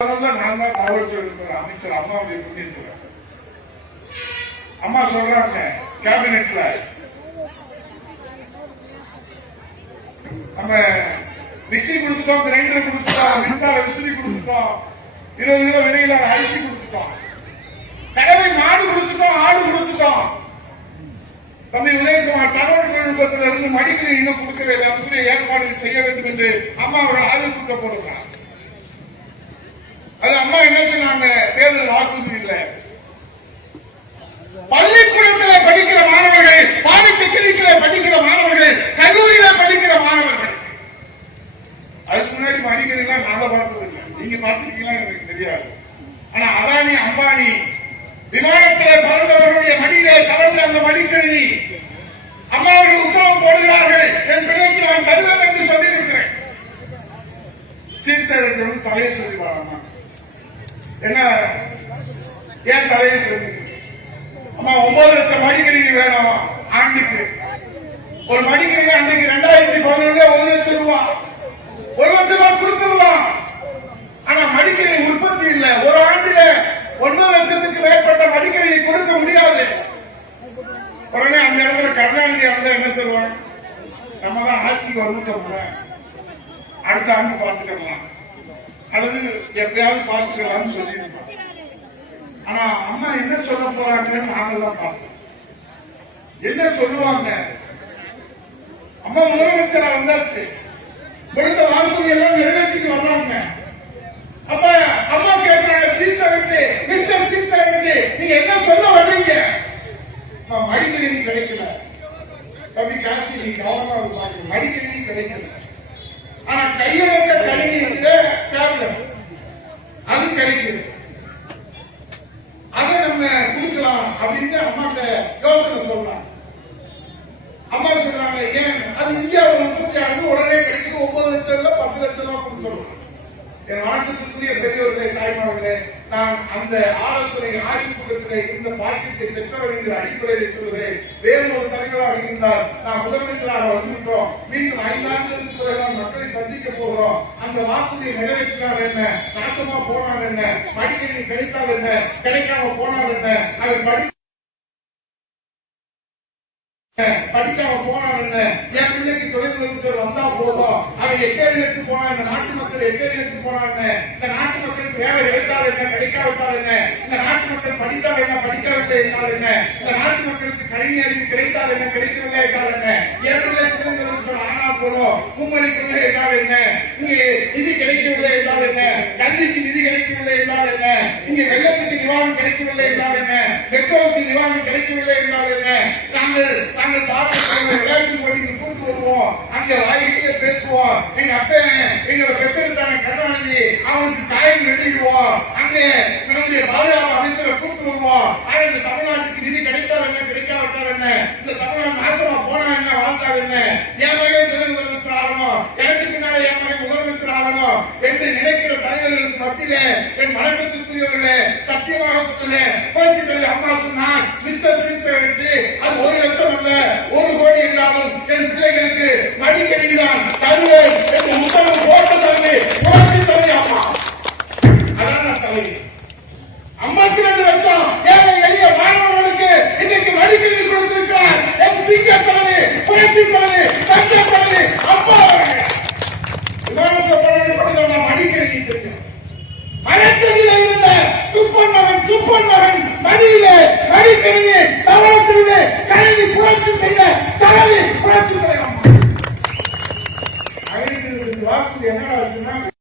நான் தான் காவல்துறை அமைச்சர் அம்மாவுடைய புண்ணியத்தில் அம்மா சொல்றாங்க கேபினெட்ல நம்ம மிக்சி கொடுத்துட்டோம் கிரைண்டர் கொடுத்துட்டோம் மின்சார விசிறி கொடுத்துட்டோம் இருபது கிலோ விலையிலான அரிசி கொடுத்துட்டோம். கடவை மாடு கொடுத்துட்டோம் ஆடு கொடுத்துட்டோம். தம்பி உதயகுமார் தகவல் தொழில்நுட்பத்தில் இருந்து மடிக்கணி இன்னும் கொடுக்கவே இல்லை. ஏற்பாடு செய்ய வேண்டும் என்று அம்மா அவர்கள் ஆய்வு கொடுக்க போடுறாங்க அது அம்மா என்ன சொன்னாங்க? தேர்தல் வாக்குறுதி இல்லை. பள்ளிக்கூடத்தில் படிக்கிற மாணவர்கள் பாலிடெக்னிக்கில் படிக்கிற மாணவர்கள் கல்லூரியில படிக்கிற மாணவர்கள். அதுக்கு முன்னாடி மடிக்கிறீங்களா நாங்க பார்த்தது இல்லை நீங்க பார்த்துருக்கீங்களா எனக்கு தெரியாது. ஆனா அதானி அம்பானி விமானத்திலே பறந்தவர்களுடைய மடியிலே கலந்து அந்த மடிக்கணினி. அவர்கள் உத்தரவு போடுகிறார்கள். என் பிள்ளைக்கு நான் தருவேன் என்று சொல்லியிருக்கிறேன். சீர்சேரத்தை வந்து தலையை சொல்லி அம்மா என்ன? ஏன் தலையை சொல்லி? அம்மா ஒன்பது லட்சம் மடிக்கணினி வேணும்? ஆண்டுக்கு. ஒரு மடிக்கணினி அன்றைக்கு ரெண்டாயிரத்தி பதினொன்று ஒரு லட்சம் ரூபாய் ஒரு லட்சம் ரூபாய் கொடுத்துடலாம் ஆனா மடிக்கணினி உற்பத்தி இல்லை. ஒரு ஆண்டுல ஒன்பது லட்சத்துக்கு மேற்பட்ட மடிக்கணினி கொடுக்க முடியாது. உடனே அந்த இடத்துல கருணாநிதி இருந்தா என்ன சொல்லுவாங்க? நம்ம தான் ஆட்சிக்கு வந்துட்டோம்ல. அடுத்த ஆண்டு பார்த்துக்கலாம். அல்லது எப்பயாவது பார்த்துக்கலாம்னு சொல்லியிருக்கோம் ஆனா அம்மா என்ன சொல்ல போறாங்கன்னு நாங்கெல்லாம் பார்த்தோம் என்ன சொல்லுவாங்க? அம்மா முதலமைச்சரா வந்தாச்சு கொடுத்த வாக்குறுதி எல்லாம் நிறைவேற்றிட்டு வர்றாங்க. அப்ப அம்மா கேட்கிறாங்க சீசருக்கு மிஸ்டர் சீசருக்கு நீங்க என்ன சொல்ல வர்றீங்க? அம்மா, மடிக்கணினி கிடைக்கல. தம்பி காசி நீ கவனமா பாருங்க மடிக்கணினி கிடைக்கல. ஆனா கையெழுத்த கணினி வந்து டேப்லெட் அது கிடைக்குது அதை நம்ம கொடுக்கலாம் அப்படின்னு அம்மாட்ட யோசனை சொல்றாங்க அம்மா சொல்றாங்க ஏன் அது இந்தியாவில் உற்பத்தி ஆகுது உடனே கிடைக்குது ஒன்பது லட்சம் இல்ல பத்து லட்சம் தான் கொடுக்கணும். என் வணக்கத்துக்குரிய பெரியவர்களே தாய்மார்களே நான் அந்த ஆலோசனை ஆய்வுக்கூடத்தில் இருந்த பாக்கியத்தை பெற்றவர் என்கிற அடிப்படையில் சொல்கிறேன் வேறு ஒரு தலைவராக இருந்தால் நான் முதலமைச்சராக வந்துவிட்டோம் மீண்டும் ஐந்தாண்டுகளுக்கு பிறகு மக்களை சந்திக்க போகிறோம். அந்த வாக்குறுதியை நிறைவேற்றினார் என்ன? நாசமா போனார் என்ன? படிக்கணி கிடைத்தால் என்ன? கிடைக்காம போனார் என்ன? அவர் படி படிக்காம போனான் என்ன? என் பிள்ளைக்கு தொழில் நிறுவனம் வந்தா போதும். அவன் எக்கேடி எடுத்து போனான் இந்த நாட்டு மக்கள் எக்கேடி எடுத்து போனான் இந்த நாட்டு மக்களுக்கு வேலை கிடைத்தால் என்ன? கிடைக்காவிட்டால் என்ன? இந்த நாட்டு மக்கள் படித்தால் என்ன? படிக்காவிட்டால் என்ன? இந்த நாட்டு மக்களுக்கு கல்வி அறிவு கிடைத்தால் என்ன? கிடைக்கவில்லை என்றால் என்ன? என் பிள்ளை போறோம் நிறுவனம் என்றால் என்ன? இங்கே நிதி கிடைக்கவில்லை என்றால் என்ன? கல்விக்கு நிதி கிடைக்கவில்லை என்றால் என்ன? இங்கே வெள்ளத்துக்கு நிவாரணம் கிடைக்கவில்லை என்றால் என்ன? பெட்ரோலுக்கு நிவாரணம் கிடைக்கவில்லை என்றால் என்ன? நாங்கள் நாங்கள் பார்த்து விளையாட்டு போட்டியில் கூட்டு வருவோம். அங்க வாயிலேயே பேசுவோம். எங்க அப்பா எங்களை பெற்றெடுத்தான கதாநிதி அவனுக்கு காயம் எழுதிடுவோம். அங்கே நம்முடைய பாதுகாப்பு அமைச்சரை கூட்டு வருவோம். ஆனா இந்த தமிழ்நாட்டுக்கு நிதி கிடைத்தார் என்ன? கிடைக்காவிட்டார் என்ன? இந்த தமிழ்நாடு நாசமா போனா என்ன என்ன என் மகன் துணை முதலமைச்சர் ஆகணும். எனக்கு பின்னால என் மகன் முதலமைச்சர் ஆகணும் என்று நினைக்கிற தலைவர்களுக்கு மத்தியிலே என் வணக்கத்துக்குரியவர்களே சத்தியமாக சொல்லுறேன் புரட்சி அம்மா சொன்னார் மிஸ்டர் சிவசேகருக்கு அது ஒரு லட்சம் அல்ல ஒரு கோடி இருந்தாலும் என் பிள்ளைகளுக்கு மடிக்கணினி தான் என்று உத்தரவு தந்தை புரட்சி தலைவர் அம்மா அதான் நான் தலைவி ஐம்பத்தி ரெண்டு லட்சம் ஏழை எளிய மாணவர்களுக்கு இன்னைக்கு மடிக்கணினி கொடுத்திருக்கிறார் என் சிங்க தலைவி புரட்சி தலைவி தங்க தலைவி அப்பா அவர்கள் விமானத்தை படம் மடிக்கணினி தெரியும் மரத்தடியில இருந்த சுப்பன் மகன் சுப்பன் மகன் மடியிலே மடிக்கணினி தவளத்திலே கணினி புரட்சி செய்த தலைவி புரட்சி தலைவர். வாக்கு என்ன